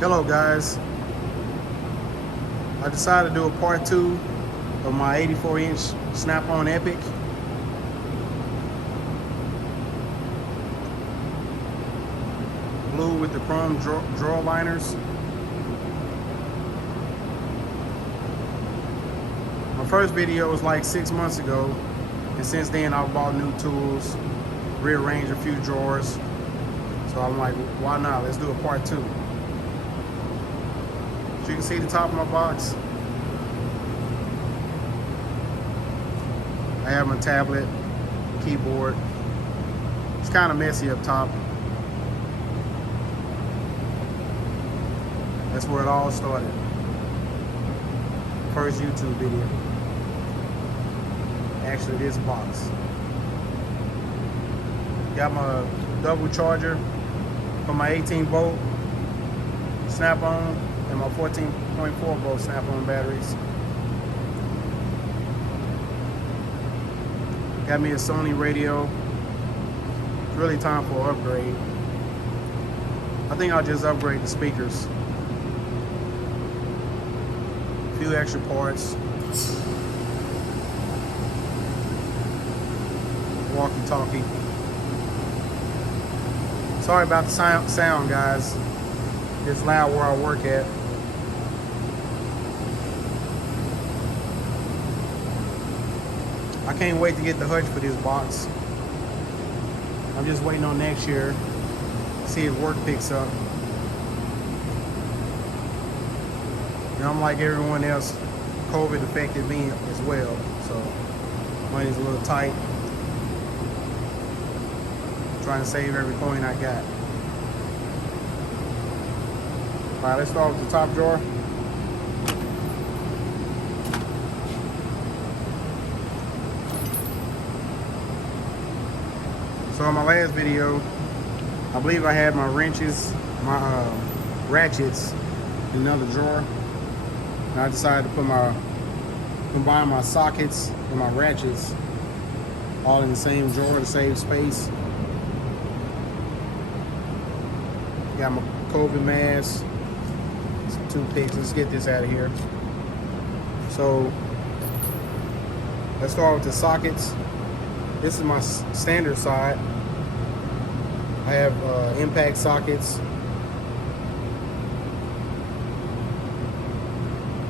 Hello guys, I decided to do a part 2 of my 84-inch Snap-on Epiq. Blue with the chrome drawer liners. My first video was like 6 months ago, and since then I've bought new tools, rearranged a few drawers. So I'm like, why not? Let's do a part 2. You can see the top of my box. I have my tablet, keyboard. It's kind of messy up top. That's where it all started. First YouTube video. Actually, this box. Got my double charger for my 18-volt Snap-on and my 14.4 volt Snap-on batteries. Got me a Sony radio. It's really time for an upgrade. I think I'll just upgrade the speakers. A few extra parts. Walkie-talkie. Sorry about the sound, guys. It's loud where I work at. I can't wait to get the hutch for this box. I'm just waiting on next year, see if work picks up. And I'm like everyone else, COVID affected me as well, so money's a little tight. Trying to save every coin I got. All right, let's start with the top drawer. So in my last video, I believe I had my wrenches, my ratchets in another drawer. And I decided to combine my sockets and my ratchets all in the same drawer to save space. Got my COVID mask, some toothpicks. Let's get this out of here. So let's start with the sockets. This is my standard side. I have impact sockets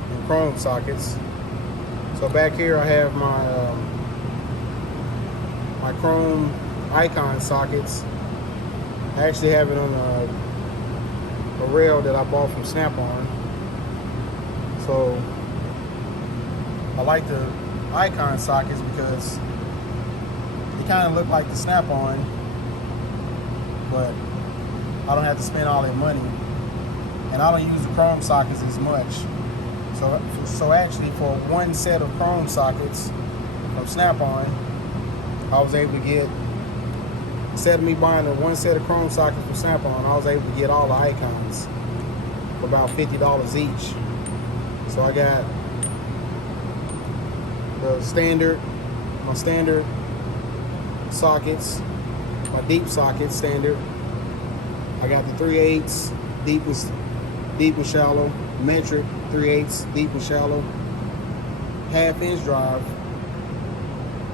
and chrome sockets. So back here I have my my chrome icon sockets. I actually have it on a rail that I bought from Snap-on. So I like the icon sockets because they kind of look like the Snap-on, but I don't have to spend all that money, and I don't use the chrome sockets as much. So actually, for one set of chrome sockets from Snap-on, I was able to get, instead of me buying the one set of chrome sockets from Snap-on, I was able to get all the icons for about $50 each. So I got the standard, my standard sockets, my deep socket standard. I got the 3/8 deep and shallow, metric 3/8 deep and shallow, 1/2-inch drive,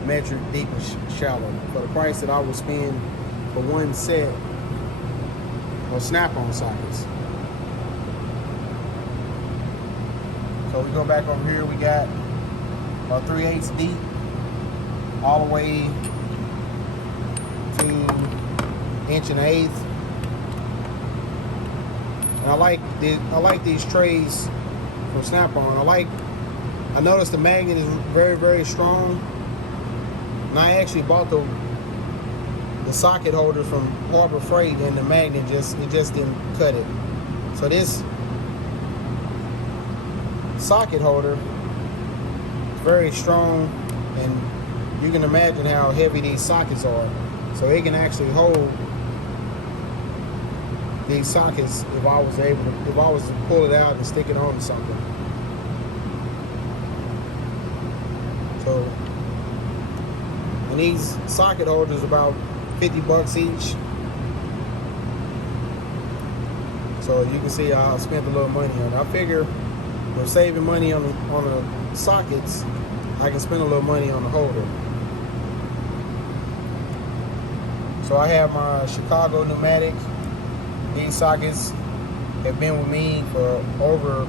metric deep and shallow, for the price that I would spend for one set of Snap-on sockets. So we go back over here, we got our 3/8 deep all the way to 1.1 inch. And I like these trays from Snap-on. I noticed the magnet is very, very strong. And I actually bought the socket holder from Harbor Freight, and the magnet just didn't cut it. So this socket holder is very strong, and you can imagine how heavy these sockets are. So it can actually hold these sockets if I was to pull it out and stick it on something. So, and these socket holders are about $50 each. So you can see I spent a little money on it. I figure with saving money on the sockets, I can spend a little money on the holder. So I have my Chicago pneumatic. These sockets have been with me for over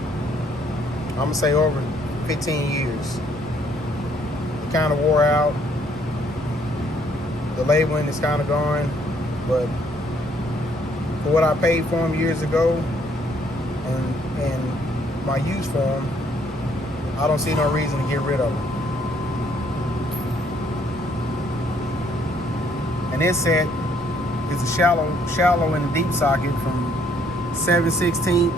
15 years. It kind of wore out. The labeling is kind of gone, but for what I paid for them years ago and my use for them, I don't see no reason to get rid of them. And this set is a shallow and deep socket from 7/16,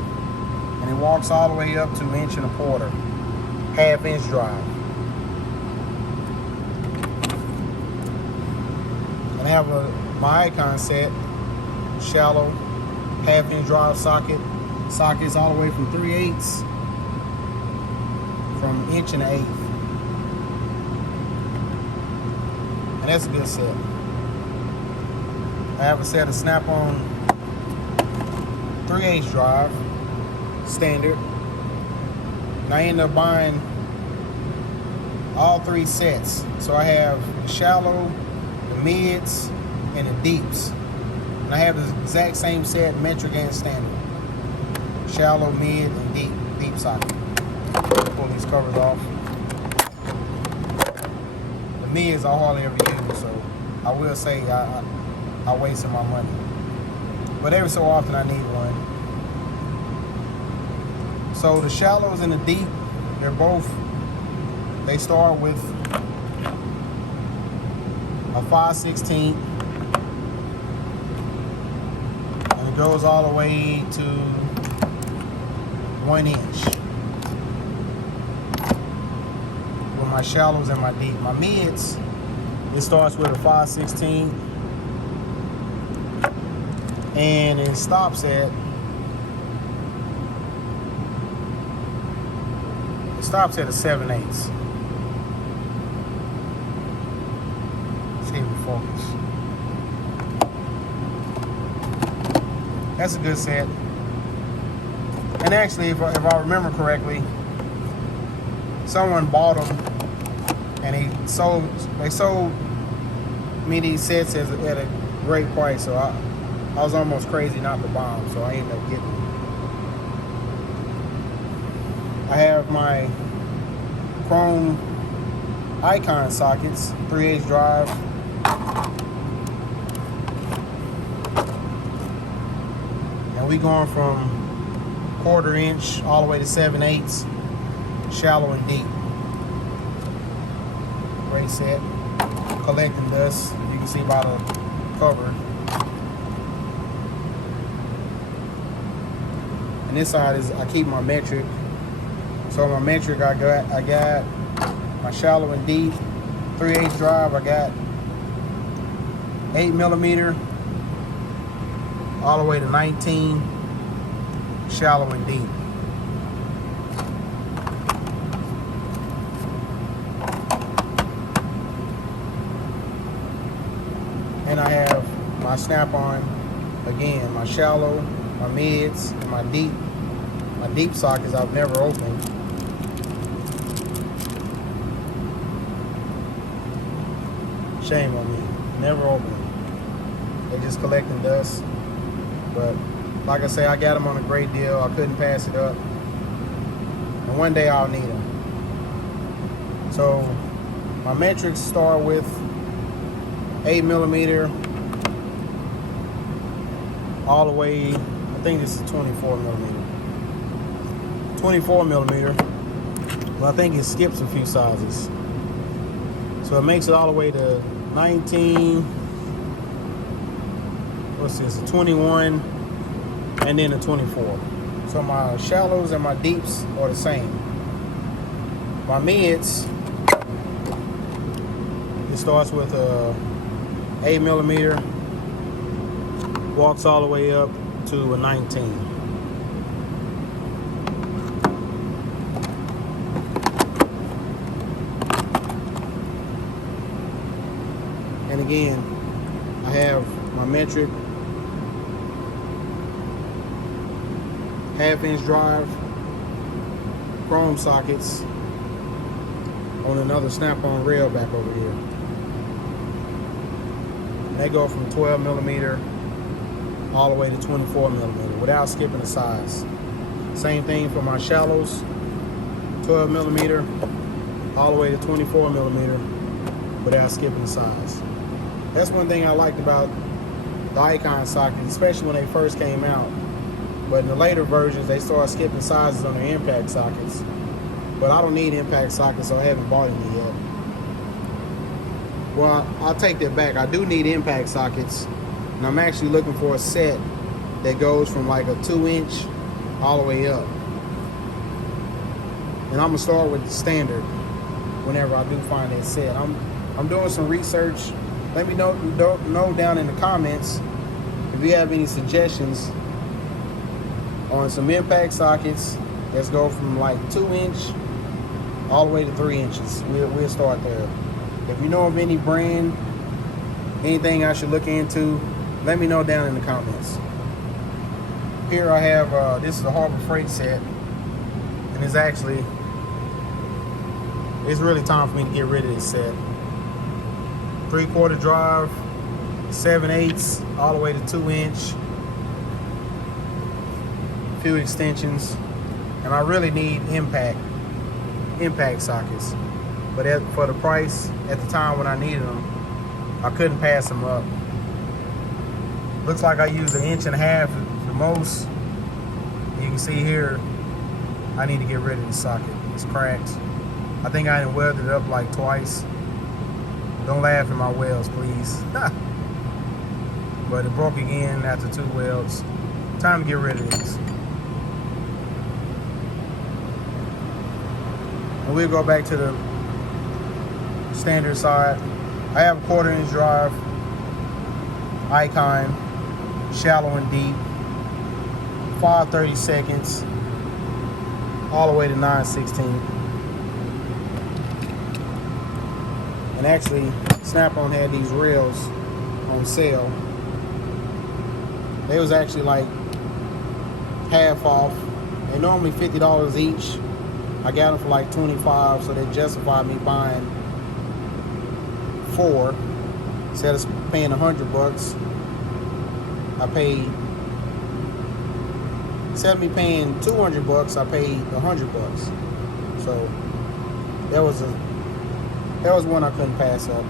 and it walks all the way up to 1.25 inch, half-inch drive. And I have my Icon set, shallow, half-inch drive socket. Sockets all the way from 3/8 from 1.1 inch. And that's a good set. I have a set of Snap-on 3/8 drive, standard. And I ended up buying all 3 sets. So I have the shallow, the mids, and the deeps. And I have the exact same set, metric and standard. Shallow, mid, and deep socket. Pull these covers off. The mids I hardly ever use, so I will say I wasted my money. But every so often I need one. So the shallows and the deep, they start with a 5/16, and it goes all the way to 1 inch. With my shallows and my deep. My mids, it starts with a 5/16. And it stops at a 7/8. See if we focus. That's a good set. And actually, if I remember correctly, someone bought them and they sold me these sets at a great price. So I was almost crazy not to buy them, so I ended up getting them. I have my chrome Icon sockets, 3/8 drive. And we going from 1/4 inch all the way to 7/8, shallow and deep. Great set. Collecting dust, you can see by the cover. And this side is I keep my metric. So my metric I got my shallow and deep 3/8 drive. I got 8mm all the way to 19, shallow and deep. And I have my Snap-on, again, my shallow, my mids, and my deep. My deep sockets I've never opened. Shame on me. Never opened them. They're just collecting dust. But like I say, I got them on a great deal. I couldn't pass it up. And one day I'll need them. So my metrics start with 8mm all the way, I think this is 24mm. 24mm, but I think it skips a few sizes. So it makes it all the way to 19, what's this, a 21, and then a 24. So my shallows and my deeps are the same. My mids, it starts with a 8mm, walks all the way up to a 19. And again, I have my metric half-inch drive chrome sockets on another Snap-on rail back over here. They go from 12 millimeter all the way to 24 millimeter without skipping the size. Same thing for my shallows, 12 millimeter all the way to 24 millimeter without skipping the size. That's one thing I liked about the Icon sockets, especially when they first came out. But in the later versions, they started skipping sizes on their impact sockets. But I don't need impact sockets, so I haven't bought any yet. Well, I'll take that back. I do need impact sockets, and I'm actually looking for a set that goes from like a 2-inch all the way up. And I'm gonna start with the standard whenever I do find that set. I'm doing some research. Let me know down in the comments if you have any suggestions on some impact sockets that go from like 2-inch all the way to 3 inches. We'll start there. If you know of any brand, anything I should look into, let me know down in the comments. Here I have, this is a Harbor Freight set, and it's really time for me to get rid of this set. 3/4 drive, 7/8 all the way to 2-inch. Few extensions, and I really need impact sockets. But for the price at the time when I needed them, I couldn't pass them up. Looks like I used 1.5 inches the most. You can see here, I need to get rid of this socket. It's cracked. I think I done welded it up like twice. Don't laugh at my welds, please. But it broke again after 2 welds. Time to get rid of these. And we'll go back to the standard side. I have a 1/4-inch drive, Icon, shallow and deep, 5/32, all the way to 9/16. And actually, Snap-on had these rails on sale. They was actually like half off. They're normally $50 each. I got them for like $25, so they justified me buying 4 instead of paying $100. I paid, instead of me paying $200, I paid $100. So that was one I couldn't pass up.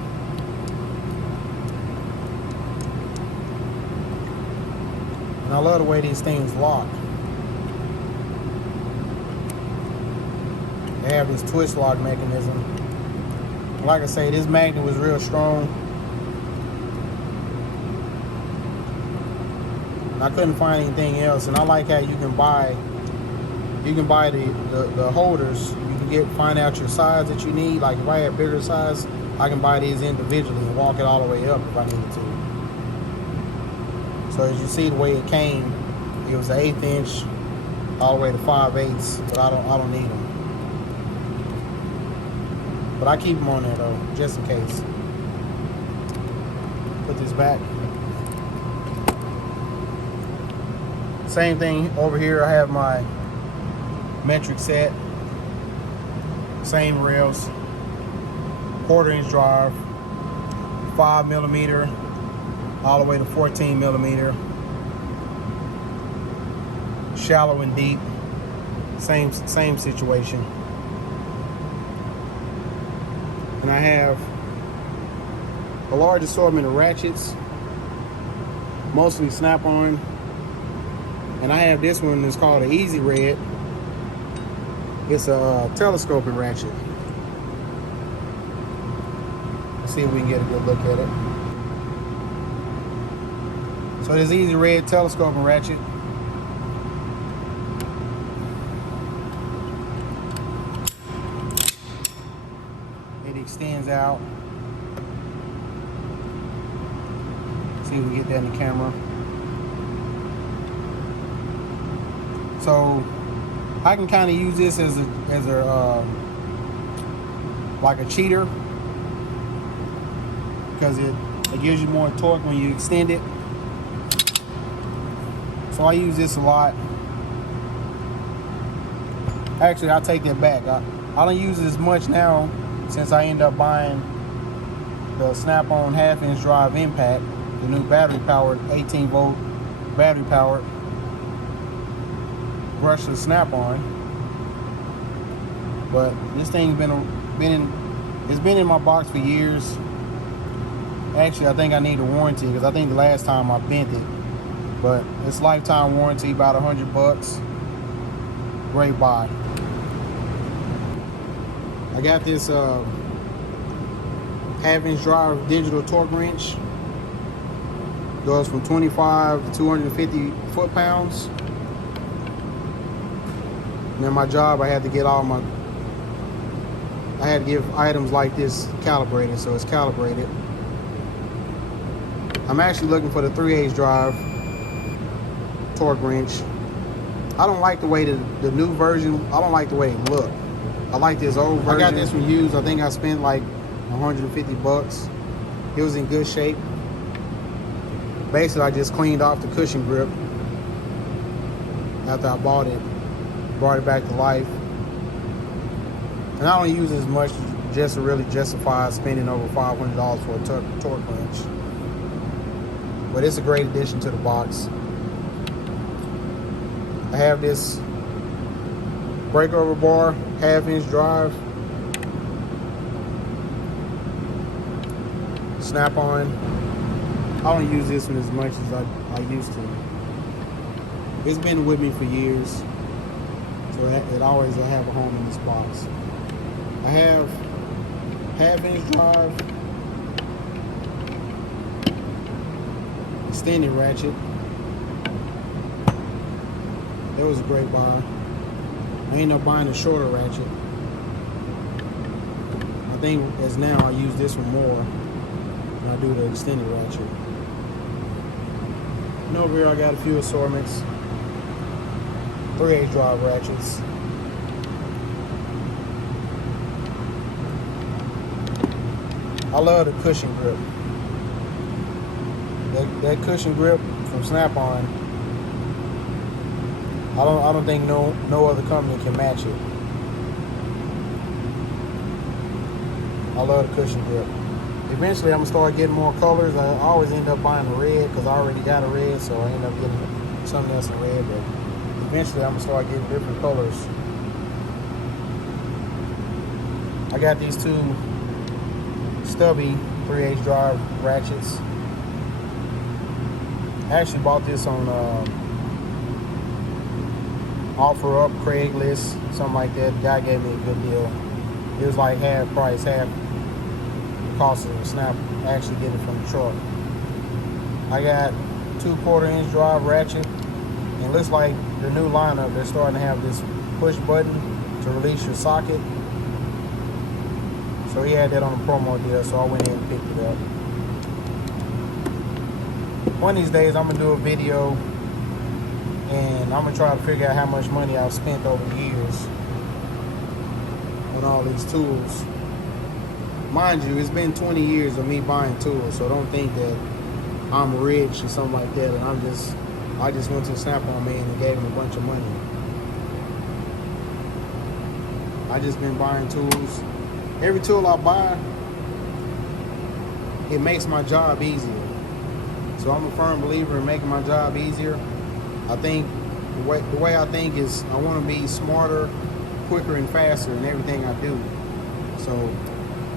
And I love the way these things lock. They have this twist lock mechanism. Like I say, this magnet was real strong. And I couldn't find anything else. And I like how you can buy the holders. You can find out your size that you need. Like if I had bigger size, I can buy these individually and walk it all the way up if I needed to. So as you see the way it came, it was an 1/8 inch all the way to 5/8, but I don't need them. But I keep them on there though, just in case. Put this back. Same thing over here. I have my metric set. Same rails. 1/4-inch drive. 5 millimeter all the way to 14 millimeter. Shallow and deep. Same situation. And I have a large assortment of ratchets, mostly Snap-on. And I have this one that's called an Easy Red. It's a telescoping ratchet. Let's see if we can get a good look at it. So this Easy Red telescoping ratchet. It extends out. See if we can get that in the camera. So I can kind of use this as a like a cheater, because it gives you more torque when you extend it. So I use this a lot. Actually, I'll take that back. I don't use it as much now since I end up buying the Snap-on half-inch drive impact, the new battery-powered 18-volt battery-powered brushless Snap-on. But this thing's been in my box for years. Actually, I think I need a warranty because I think the last time I bent it. But it's lifetime warranty, about $100. Great buy. I got this half-inch drive digital torque wrench. Goes from 25 to 250 foot-pounds. And in my job, I had to get give items like this calibrated, so it's calibrated. I'm actually looking for the 3/8 drive torque wrench. I don't like the way the new version, I don't like the way it looked. I like this old version. I got this one used. I think I spent like $150. It was in good shape. Basically, I just cleaned off the cushion grip after I bought it, brought it back to life. And I don't use it as much just to really justify spending over $500 for a torque wrench. But it's a great addition to the box. I have this breakover bar, half-inch drive, Snap-on. I don't use this one as much as I used to. It's been with me for years, so it always will have a home in this box. I have half-inch drive, extended ratchet. That was a great buy. I ended up buying a shorter ratchet. I think as now I use this one more than I do the extended ratchet. And over here I got a few assortments. 3/8 drive ratchets. I love the cushion grip. That cushion grip from Snap-on, I don't think no other company can match it. I love the cushion grip. Eventually I'm gonna start getting more colors. I always end up buying a red because I already got a red, so I end up getting something else in red. But eventually I'm gonna start getting different colors. I got these two stubby 3/8 drive ratchets. I actually bought this on OfferUp, Craigslist, something like that. The guy gave me a good deal. It was like half price, half the cost of the Snap, actually getting it from the truck. I got 2 1/4-inch drive ratchet, and it looks like the new lineup, they're starting to have this push button to release your socket. So he had that on a promo deal, so I went in and picked it up. One of these days I'm gonna do a video and I'm gonna try to figure out how much money I've spent over the years on all these tools. Mind you, it's been 20 years of me buying tools, so don't think that I'm rich or something like that, and I just went to the Snap-on man and gave him a bunch of money. I just been buying tools. Every tool I buy, it makes my job easier. So I'm a firm believer in making my job easier. I think the way I think is I want to be smarter, quicker, and faster in everything I do. So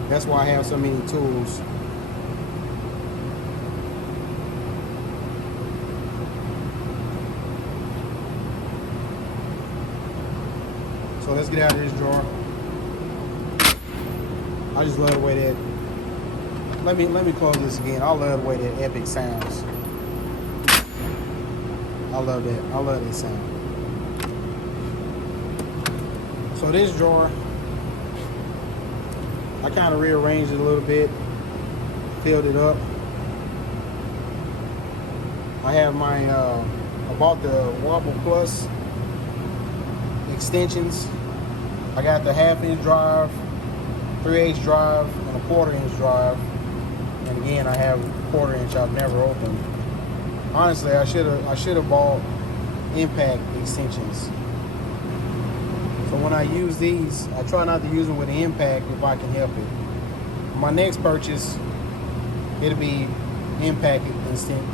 that's why I have so many tools. So let's get out of this drawer. I just love the way that. Let me close this again. I love the way that Epiq sounds. I love that. I love this sound. So this drawer, I kind of rearranged it a little bit, filled it up. I have my, I bought the Wobble Plus extensions. I got the 1/2-inch drive, 3/8 drive, and a 1/4-inch drive. And again, I have a 1/4-inch I've never opened. Honestly, I should have bought impact extensions. So when I use these, I try not to use them with the impact if I can help it. My next purchase, it'll be impact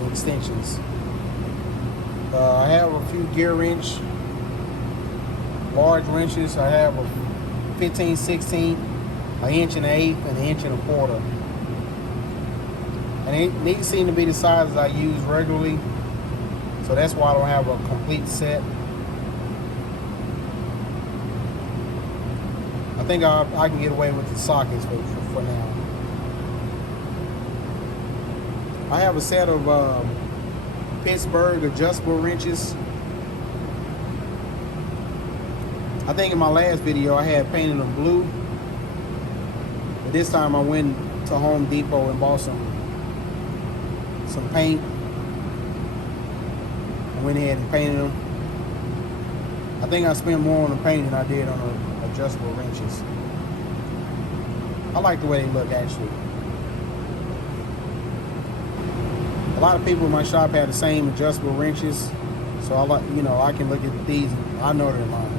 extensions. I have a few gear wrench, large wrenches. I have a 15/16, an 1/8", and an 1¼ inch. And these seem to be the sizes I use regularly, so that's why I don't have a complete set. I think I can get away with the sockets for now. I have a set of Pittsburgh adjustable wrenches. I think in my last video I had painted them blue, but this time I went to Home Depot and bought some paint. I went ahead and painted them. I think I spent more on the paint than I did on the adjustable wrenches. I like the way they look, actually. A lot of people in my shop have the same adjustable wrenches, so I can look at these and I know they're mine.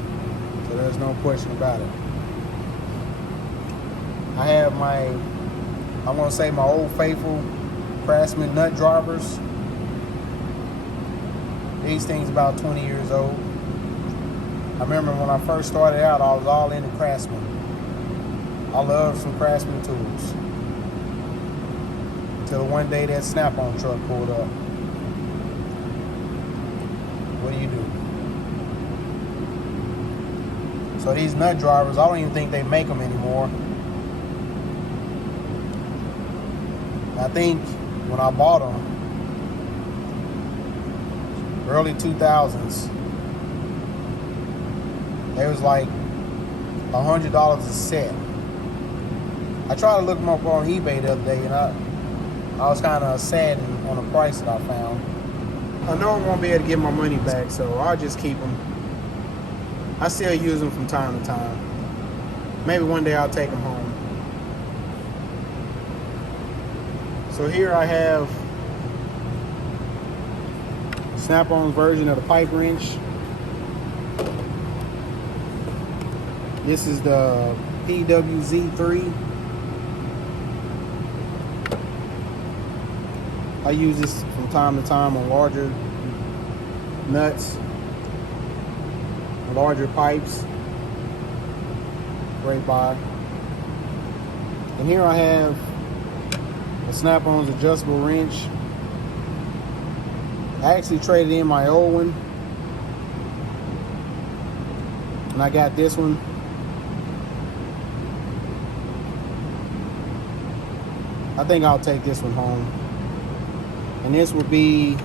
So there's no question about it. I have my Old Faithful Craftsman nut drivers. These things about 20 years old. I remember when I first started out, I was all into Craftsman. I love some Craftsman tools. Till one day that Snap-on truck pulled up. What do you do? So these nut drivers, I don't even think they make them anymore. I think when I bought them, early 2000s, they was like $100 a set. I tried to look them up on eBay the other day, and I was kind of saddened on the price that I found. I know I won't be able to get my money back, so I'll just keep them. I still use them from time to time. Maybe one day I'll take them home. So here I have Snap-on's version of the pipe wrench. This is the PWZ3. I use this from time to time on larger nuts, larger pipes. Great buy. And here I have a Snap-on's adjustable wrench. I actually traded in my old one, and I got this one. I think I'll take this one home. And this would be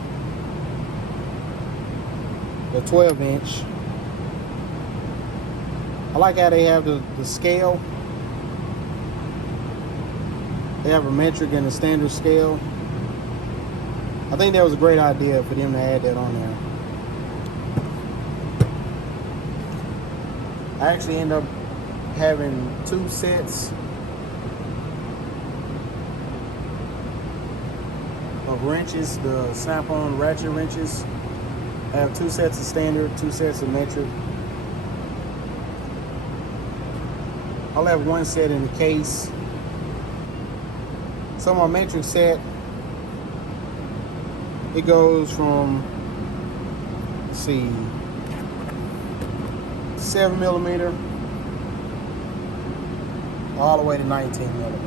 the 12-inch. I like how they have the scale. They have a metric and a standard scale. I think that was a great idea for them to add that on there. I actually end up having 2 sets of wrenches, the Snap-on ratchet wrenches. I have 2 sets of standard, 2 sets of metric. I'll have 1 set in the case. So my metric set, it goes from, let's see, 7mm all the way to 19mm.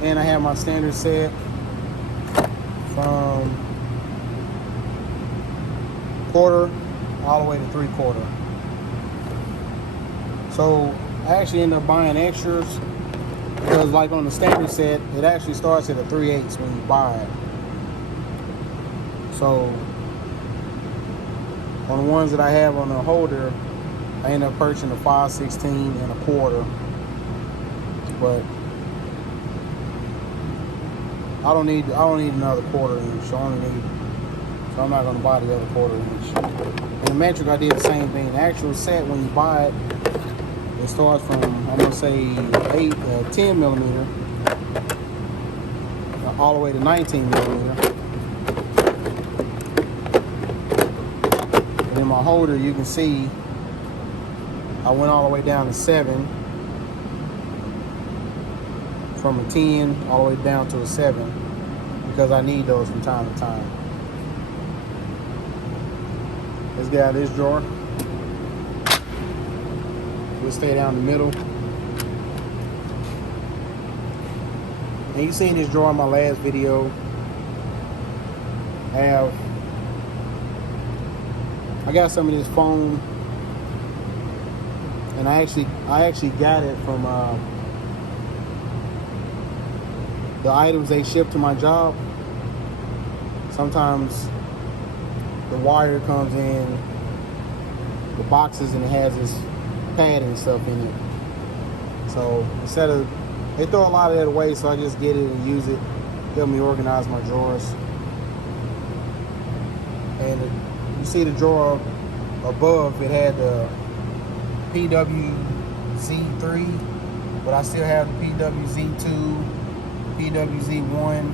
And I have my standard set from 1/4 all the way to 3/4. So I actually end up buying extras because, like on the standard set, it actually starts at a 3/8 when you buy it. So on the ones that I have on the holder, I end up purchasing a 5/16 and 1/4. But I don't need another 1/4 inch. So I'm not going to buy the other 1/4 inch. And the metric, I did the same thing. The actual set, when you buy it, it starts from, I'm going to say 10mm all the way to 19 millimeter. And in my holder, you can see I went all the way down to 7, from a 10 all the way down to a 7, because I need those from time to time. Let's get out of this drawer. We'll stay down the middle. And you seen this drawer in my last video. I got some of this foam, and I actually got it from the items they ship to my job. Sometimes the wire comes in the boxes and it has this pad and stuff in it. So instead of, they throw a lot of that away, so I just get it and use it. Help me organize my drawers. And you see the drawer above, it had the PWZ3, but I still have the PWZ2, PWZ1,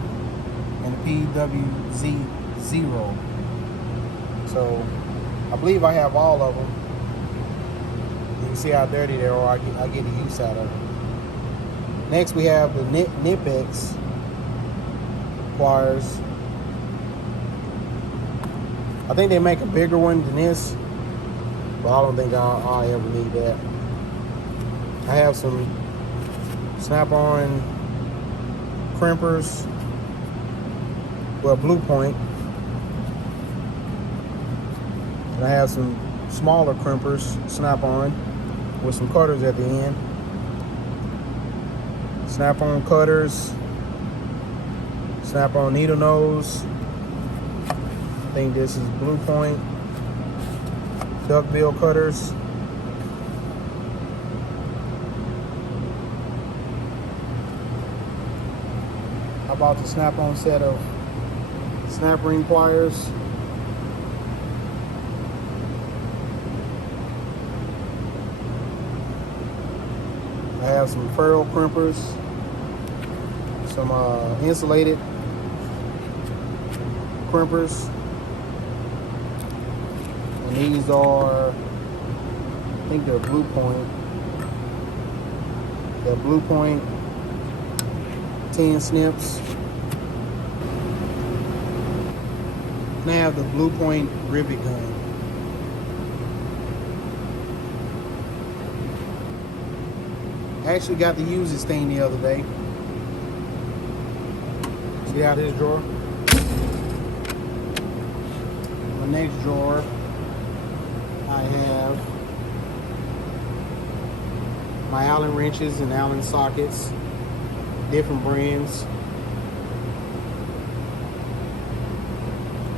and the PWZ0. So I believe I have all of them. You can see how dirty they are. I get the use out of them. Next we have the Nipex pliers. I think they make a bigger one than this, but I don't think I'll ever need that. I have some Snap-on crimpers, well, Blue Point. And I have some smaller crimpers, Snap-on, with some cutters at the end. Snap-on cutters, Snap-on needle nose. I think this is Blue Point. Duckbill cutters. I bought the Snap-on set of snap ring pliers. I have some ferrule crimpers, some insulated crimpers, and these are, I think they're Blue Point. They're Blue Point 10 snips. And I have the Blue Point rivet gun. I actually got to use this thing the other day. See out of this drawer. My next drawer, I have my Allen wrenches and Allen sockets, different brands.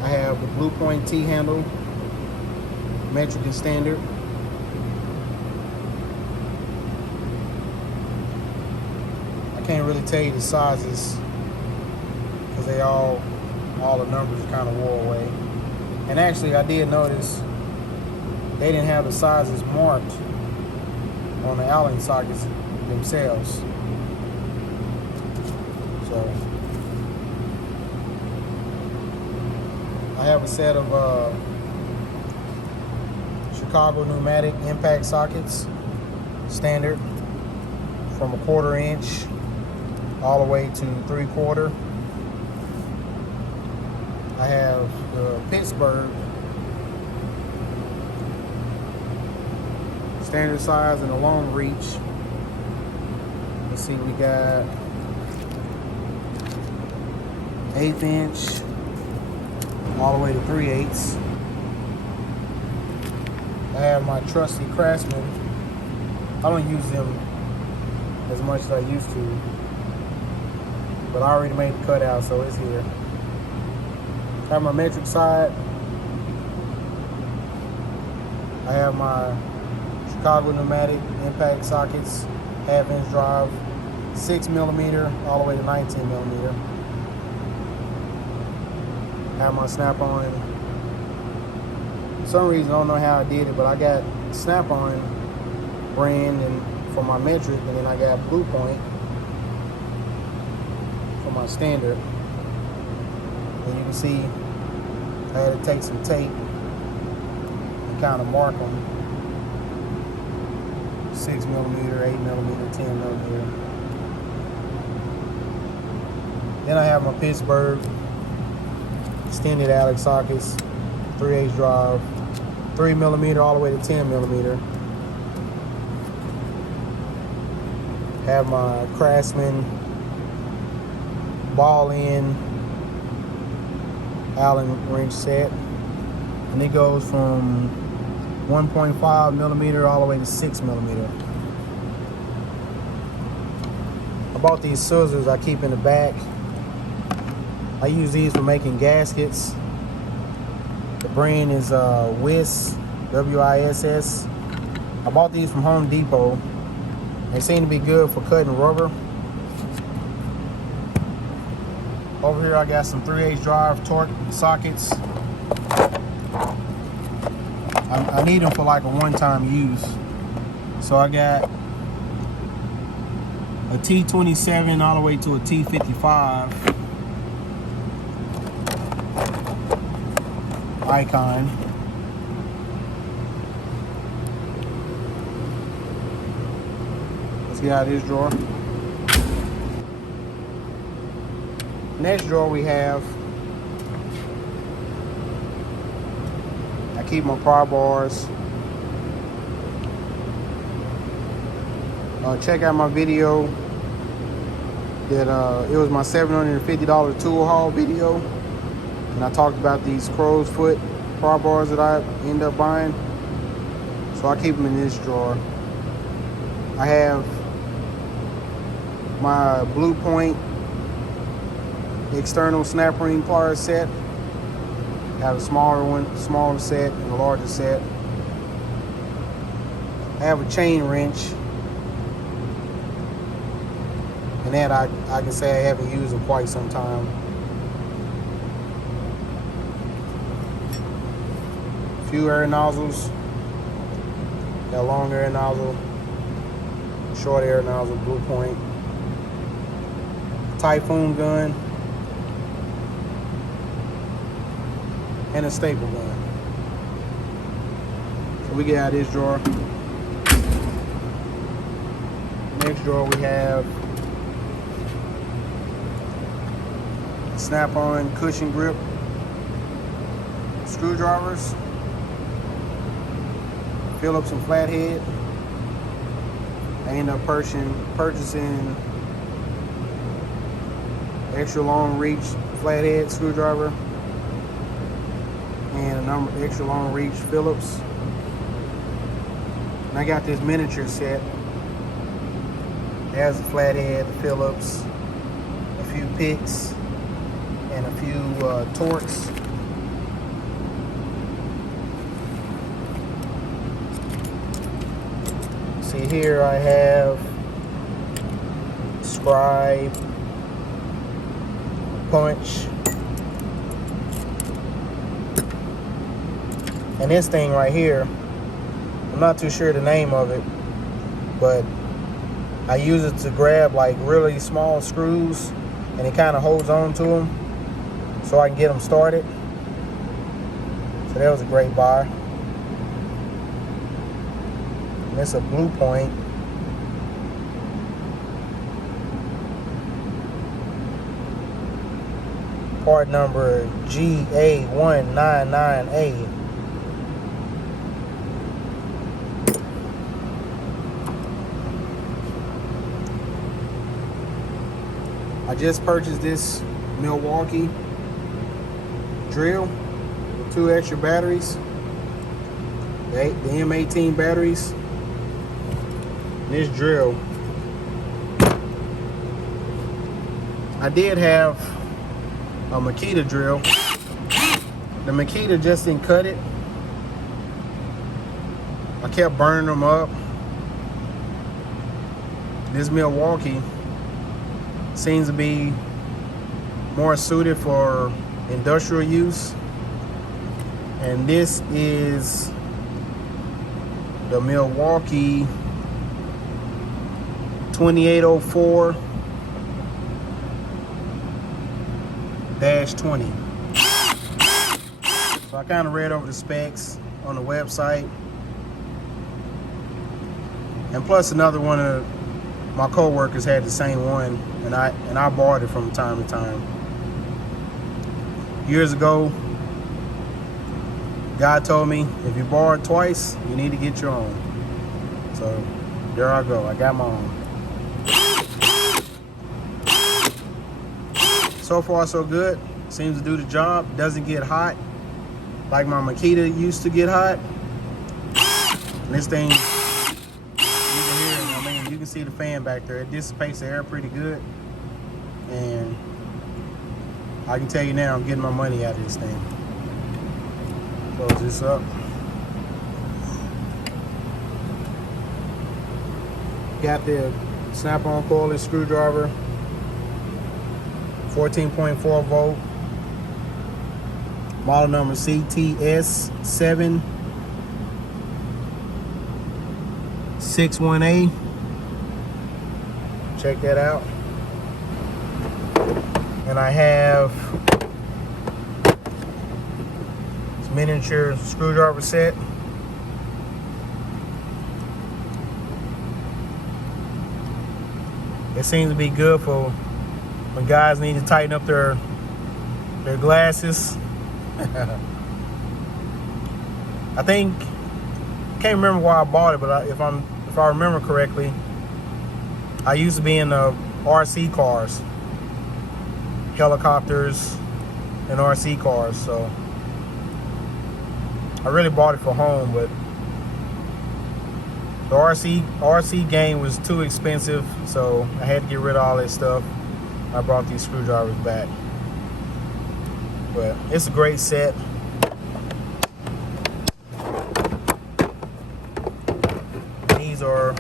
I have the Blue Point T-handle, metric and standard. I can't really tell you the sizes because all the numbers kind of wore away. And actually, I did notice they didn't have the sizes marked on the Allen sockets themselves. So I have a set of Chicago pneumatic impact sockets, standard, from 1/4 inch all the way to 3/4. I have the Pittsburgh standard size and a long reach. Let's see, we got 1/8 inch all the way to 3/8. I have my trusty Craftsman. I don't use them as much as I used to, but I already made the cutout, so it's here. I have my metric side. I have my Chicago pneumatic impact sockets, 1/2 inch drive, 6 millimeter all the way to 19 millimeter. I have my Snap-on. For some reason, I don't know how I did it, but I got Snap-on brand and for my metric, and then I got Blue Point for my standard. you can see I had to take some tape and kind of mark them. 6mm, 8mm, 10mm. Then I have my Pittsburgh extended Alex sockets, 3/8 drive, 3mm all the way to 10mm. Have my Craftsman ball end Allen wrench set, and it goes from 1.5mm all the way to 6mm. I bought these scissors I keep in the back. I use these for making gaskets. The brand is WISS, W-I-S-S. I bought these from Home Depot. They seem to be good for cutting rubber. Over here I got some 3/8 drive torque sockets. I need them for like a one-time use. So I got a T27 all the way to a T55 icon. Let's get out of this drawer. Next drawer we have, I keep my pry bars. Check out my video that it was my $750 tool haul video, and I talked about these crow's foot pry bars that I end up buying. So I keep them in this drawer. I have my Blue Point external snap ring pliers set. I have a smaller set and a larger set. I have a chain wrench, and that I can say I haven't used in quite some time. A few air nozzles. Got a long air nozzle, short air nozzle, Blue Point. Typhoon gun, and a staple gun. So we get out of this drawer. Next drawer we have Snap-on cushion grip screwdrivers, Phillips and flathead. I end up purchasing extra long reach flathead screwdriver and a extra long reach Phillips. And I got this miniature set. It has the flathead, the Phillips, a few picks, and a few torques. See here I have Scribe, Punch, and this thing right here, I'm not too sure the name of it, but I use it to grab like really small screws, and it kind of holds on to them so I can get them started. So that was a great buy. And it's a Blue Point. Part number GA199A. I just purchased this Milwaukee drill with 2 extra batteries, the M18 batteries. This drill, I did have a Makita drill. The Makita just didn't cut it. I kept burning them up. This Milwaukee seems to be more suited for industrial use. And this is the Milwaukee 2804-20. So I kind of read over the specs on the website. And plus another one of my co-workers had the same one, and I borrowed it from time to time. Years ago, God told me, if you borrow it twice, you need to get your own. So there I go, I got my own. So far so good, seems to do the job, doesn't get hot like my Makita used to get hot. And this thing, you can hear it, I mean, you can see the fan back there. It dissipates the air pretty good. And I can tell you now, I'm getting my money out of this thing. Close this up. Got the Snap-on cordless screwdriver, 14.4 volt, model number CTS761A. Check that out. And I have this miniature screwdriver set. It seems to be good for when guys need to tighten up their glasses. I can't remember why I bought it, but if I remember correctly, I used to be in the RC cars, helicopters and RC cars, so I really bought it for home, but the RC game was too expensive, so I had to get rid of all that stuff. I brought these screwdrivers back. But it's a great set. These are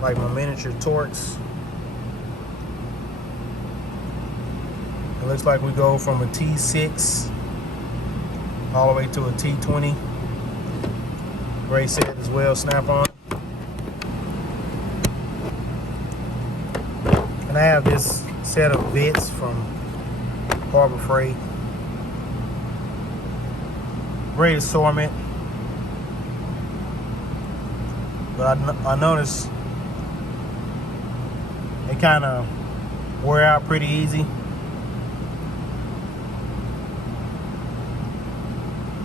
like my miniature torques. It looks like we go from a T6 all the way to a T20. Great set as well, Snap-on. And I have this set of bits from Harbor Freight. Great assortment. But I noticed they kind of wear out pretty easy.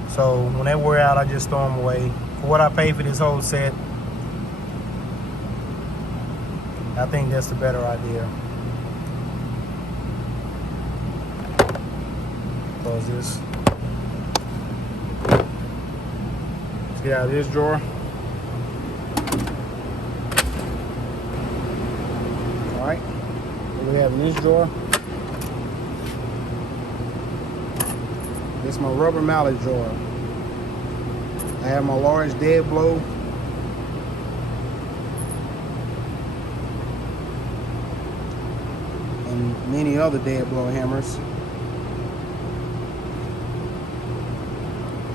So when they wear out, I just throw them away. For what I pay for this whole set, I think that's the better idea. Close this. Let's get out of this drawer. All right, what we have in this drawer? This is my rubber mallet drawer. I have my large dead blow. And many other dead blow hammers.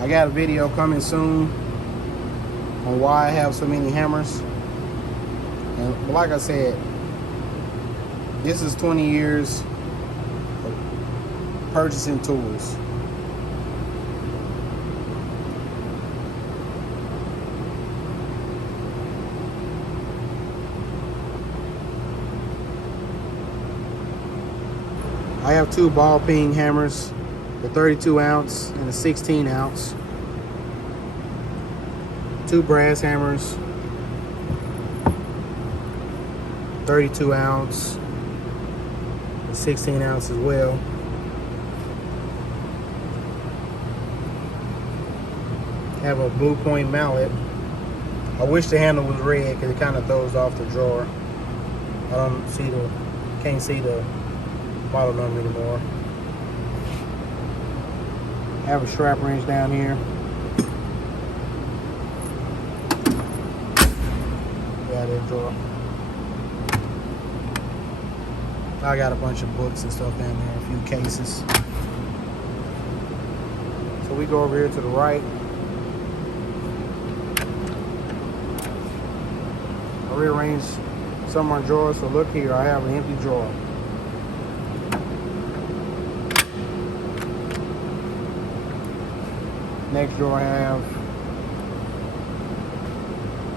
I got a video coming soon on why I have so many hammers. And like I said, this is 20 years of purchasing tools. I have two ball peen hammers, the 32 ounce and the 16 ounce. Two brass hammers, 32 ounce, and 16 ounce as well. Have a blue point mallet. I wish the handle was red because it kind of throws off the drawer. I can't see the model number anymore. I have a strap wrench down here. Get out of that drawer. I got a bunch of books and stuff down there, a few cases. So we go over here to the right. I rearranged some of my drawers, so look here, I have an empty drawer. Next drawer I have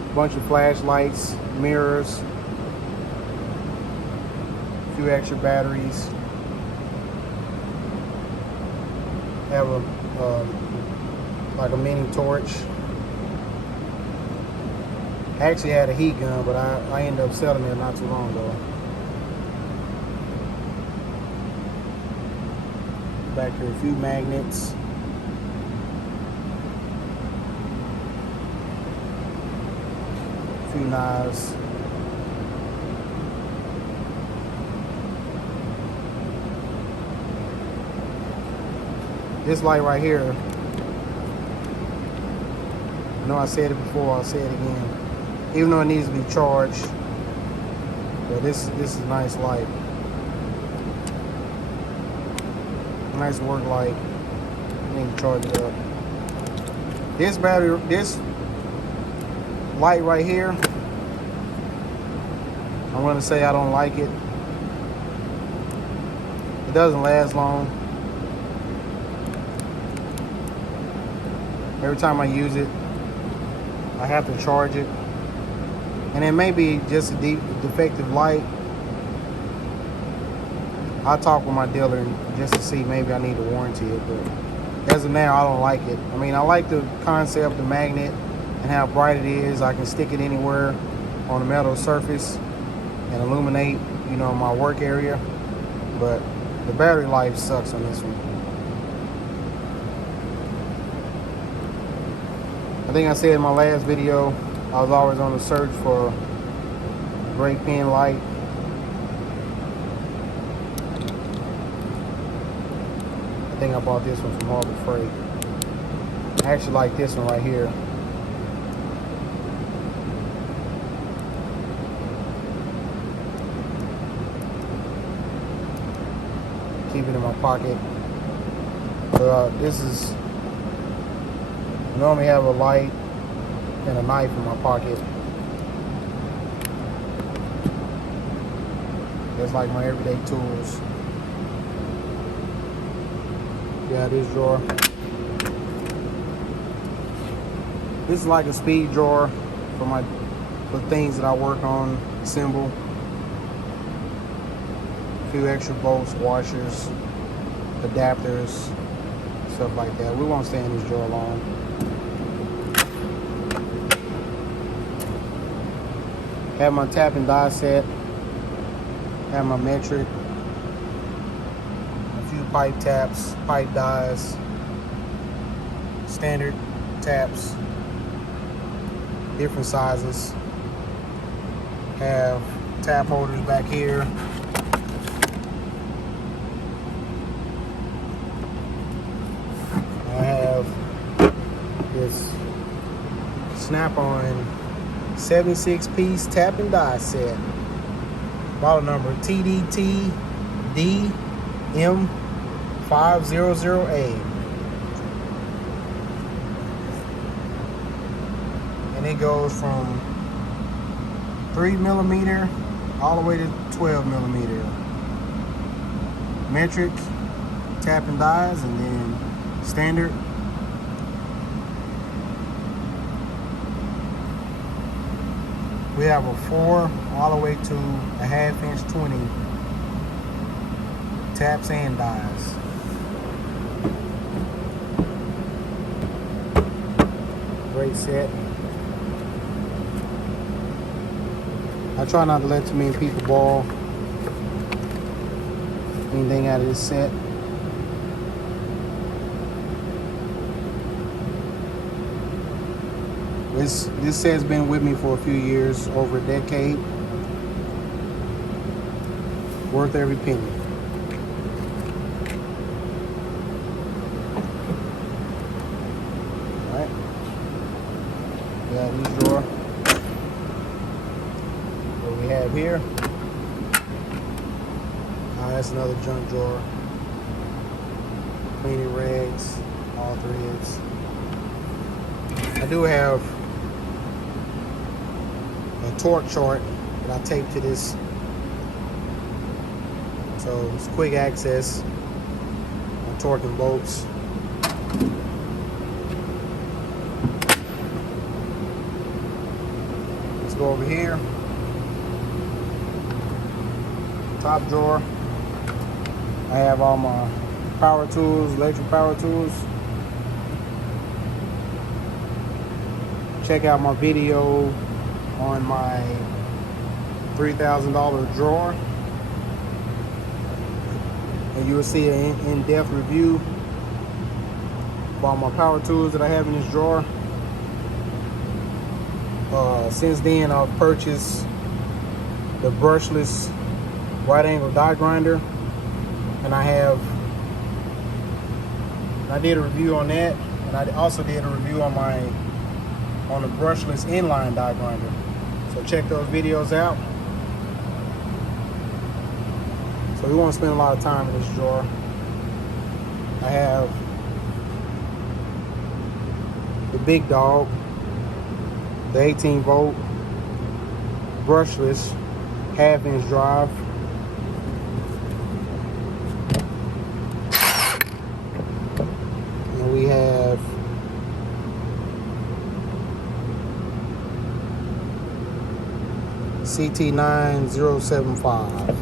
a bunch of flashlights, mirrors, a few extra batteries. Have a like a mini torch. I actually had a heat gun, but I ended up selling it not too long ago. Back here, a few magnets. A few knives. This light right here, I know I said it before, I'll say it again. Even though it needs to be charged, but this is a nice light. Nice work light. I need to charge it up. This battery, this light right here, I'm gonna say I don't like it. It doesn't last long. Every time I use it, I have to charge it. And it may be just a defective light. I'll talk with my dealer just to see, maybe I need to warranty it, but as of now, I don't like it. I mean, I like the concept, the magnet, and how bright it is. I can stick it anywhere on a metal surface and illuminate, you know, my work area. But the battery life sucks on this one. I think I said in my last video, I was always on the search for a great pen light. I think I bought this one from Harbor Freight. I actually like this one right here. Keep it in my pocket. This is, I normally have a light and a knife in my pocket. That's like my everyday tools. Yeah, this drawer. This is like a speed drawer for things that I work on, assemble. A few extra bolts, washers, adapters, stuff like that. We won't stay in this drawer long. Have my tap and die set. Have my metric. A few pipe taps, pipe dies, standard taps, different sizes. Have tap holders back here. I have this Snap-on 76-piece tap and die set. Model number TDT-DM500A. And it goes from 3mm all the way to 12mm. Metric, tap and dies, and then standard. We have a 4 all the way to a 1/2 inch 20 taps and dies. Great set. I try not to let too many people borrow anything out of this set. This set's been with me for a few years, over a decade. Worth every penny. Alright. Got this drawer. What we have here. That's another junk drawer. Cleaning rags, all threads. I do have a torque chart that I tape to this, so it's quick access on torque and bolts. go over here. Top drawer. I have all my power tools, electric power tools. Check out my video on my $3,000 drawer, and you will see an in-depth review of all my power tools that I have in this drawer. Since then, I've purchased the brushless right angle die grinder, and I did a review on that, and I also did a review on the brushless inline die grinder. So check those videos out. So we won't spend a lot of time in this drawer. I have the big dog, the 18-volt brushless half-inch drive. And we have CT9075.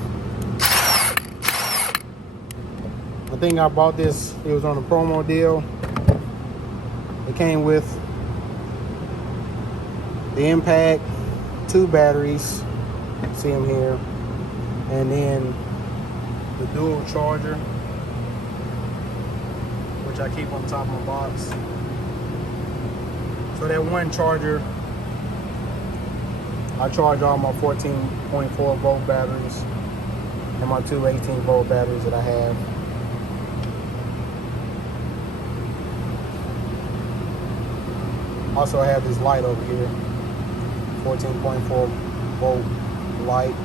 I think I bought this, it was on a promo deal. It came with the impact, 2 batteries, see them here, and then the dual charger, which I keep on top of my box. So that one charger, I charge all my 14.4 volt batteries and my 2 18-volt batteries that I have. Also, I have this light over here, 14.4 volt light.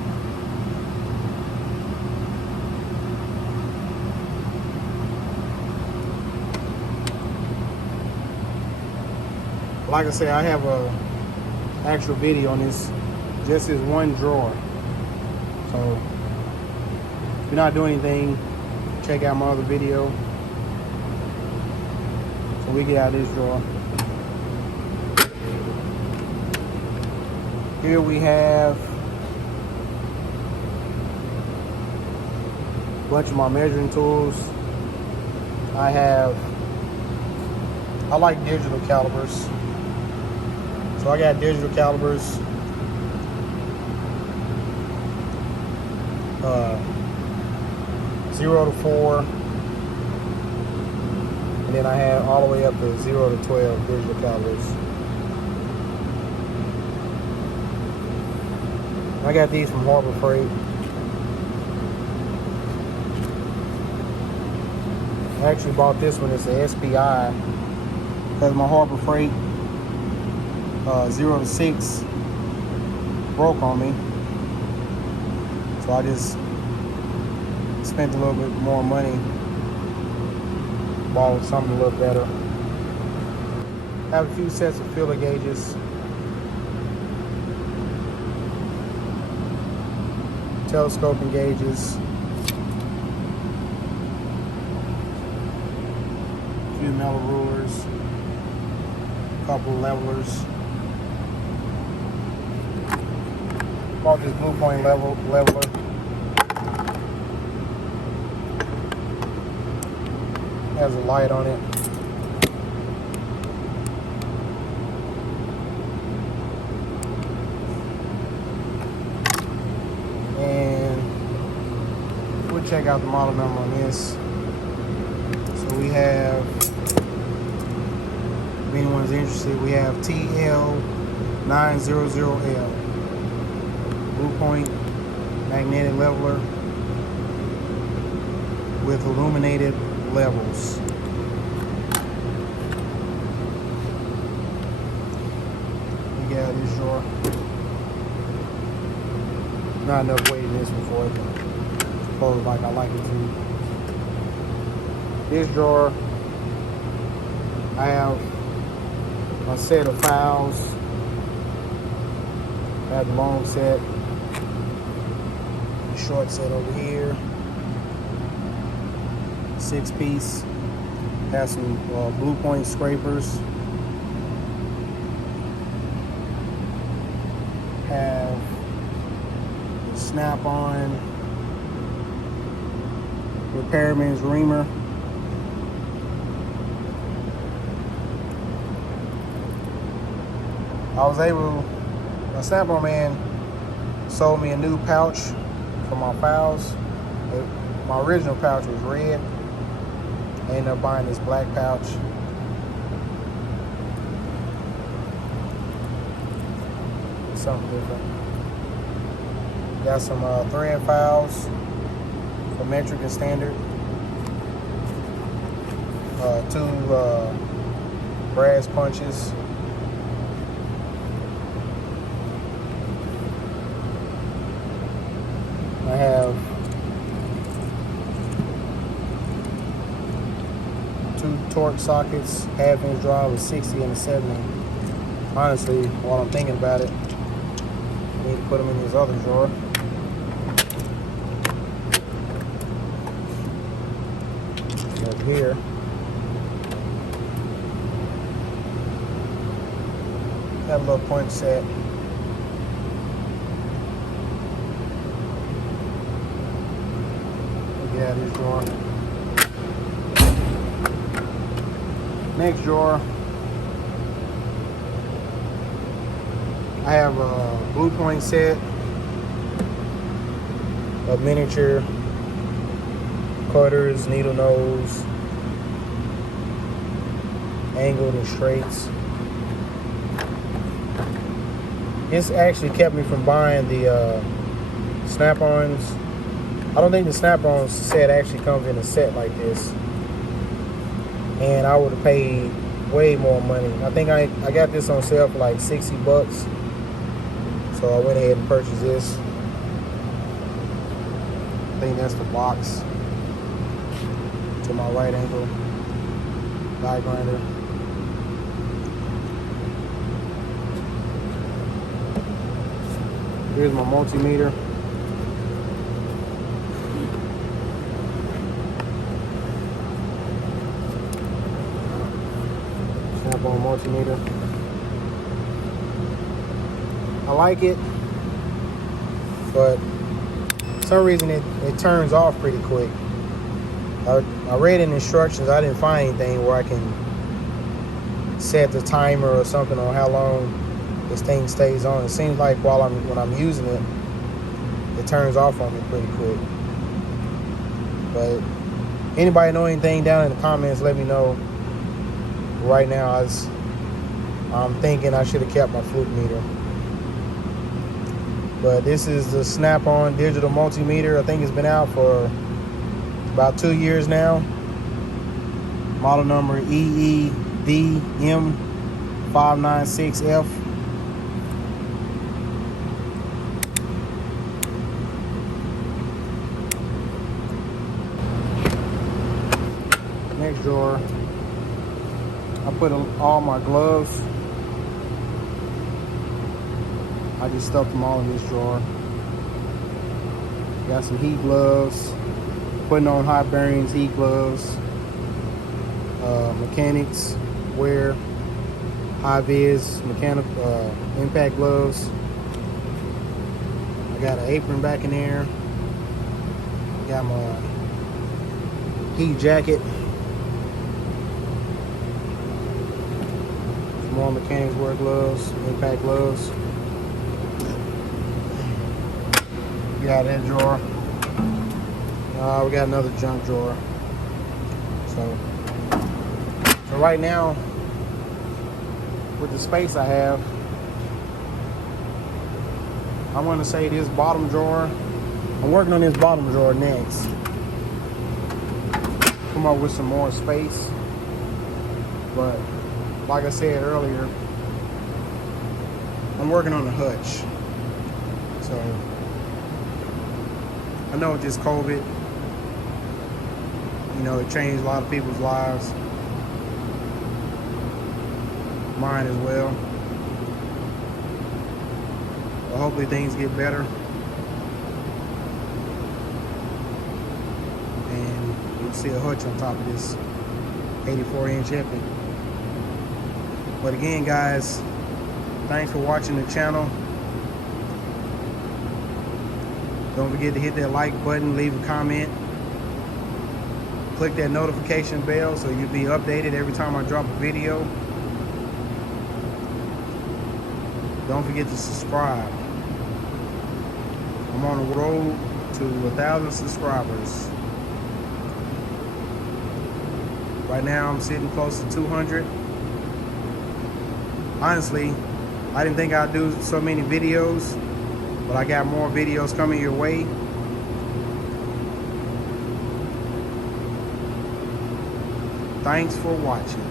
Like I say, I have a actual video on this, just this one drawer. So if you're not doing anything, check out my other video. So we get out of this drawer. Here we have a bunch of my measuring tools. I like digital calipers. So I got digital calipers. 0 to 4. And then I have all the way up to 0 to 12 digital calipers. I got these from Harbor Freight. I actually bought this one, it's a SPI, because my Harbor Freight 0 to 6 broke on me. So I just spent a little bit more money, bought something a little better. I have a few sets of feeler gauges. Telescoping gauges, a few metal rulers, a couple of levelers. Bought this Blue Point leveler. Has a light on it. Check out the model number on this. So we have, if anyone's interested, we have TL900L, Blue Point magnetic leveler with illuminated levels. We got this drawer. Not enough weight in this one for it. Close like I like it to. This drawer, I have a set of files. I have the long set, the short set over here, 6-piece. Have some Blue Point scrapers. Snap-on repairman's reamer. A Snap-on man sold me a new pouch for my files. My original pouch was red. I ended up buying this black pouch. Something different. Got some thread files for metric and standard. 2 brass punches. I have 2 torque sockets, half-inch drive with 60 and a 70. Honestly, while I'm thinking about it, I need to put them in this other drawer. Over here, got a little punch set. Yeah, this drawer. Next drawer, I have a blue point set of miniature cutters, needle nose, angled and straights. This actually kept me from buying the Snap-ons. I don't think the Snap-on set actually comes in a set like this. And I would have paid way more money. I think I got this on sale for like 60 bucks. So I went ahead and purchased this. I think that's the box to my right angle die grinder. Here's my multimeter. Snap-on multimeter. I like it, but for some reason it turns off pretty quick. I read in instructions, I didn't find anything where I can set the timer or something on how long this thing stays on. It seems like when I'm using it, it turns off on me pretty quick. But anybody know anything, down in the comments, let me know. Right now, I'm thinking I should have kept my fluke meter. But this is the Snap-on digital multimeter. I think it's been out for about 2 years now. Model number EEDM596F. Next drawer, I put all my gloves. I just stuffed them all in this drawer. Got some heat gloves, putting on hot bearings, heat gloves, mechanics wear, high vis, mechanical impact gloves. I got an apron back in there. Got my heat jacket. More mechanics wear gloves, impact gloves. Get out of that drawer. We got another junk drawer. So right now, with the space I have, I'm going to say this bottom drawer. I'm working on this bottom drawer next. Come up with some more space. But like I said earlier, I'm working on the hutch. So I know with this COVID, you know, it changed a lot of people's lives. Mine as well. But hopefully things get better. And you'll see a hutch on top of this 84-inch Epiq. But again, guys, thanks for watching the channel. Don't forget to hit that like button, leave a comment. Click that notification bell so you'll be updated every time I drop a video. Don't forget to subscribe. I'm on the road to 1,000 subscribers. Right now I'm sitting close to 200. Honestly, I didn't think I'd do so many videos, but I got more videos coming your way. Thanks for watching.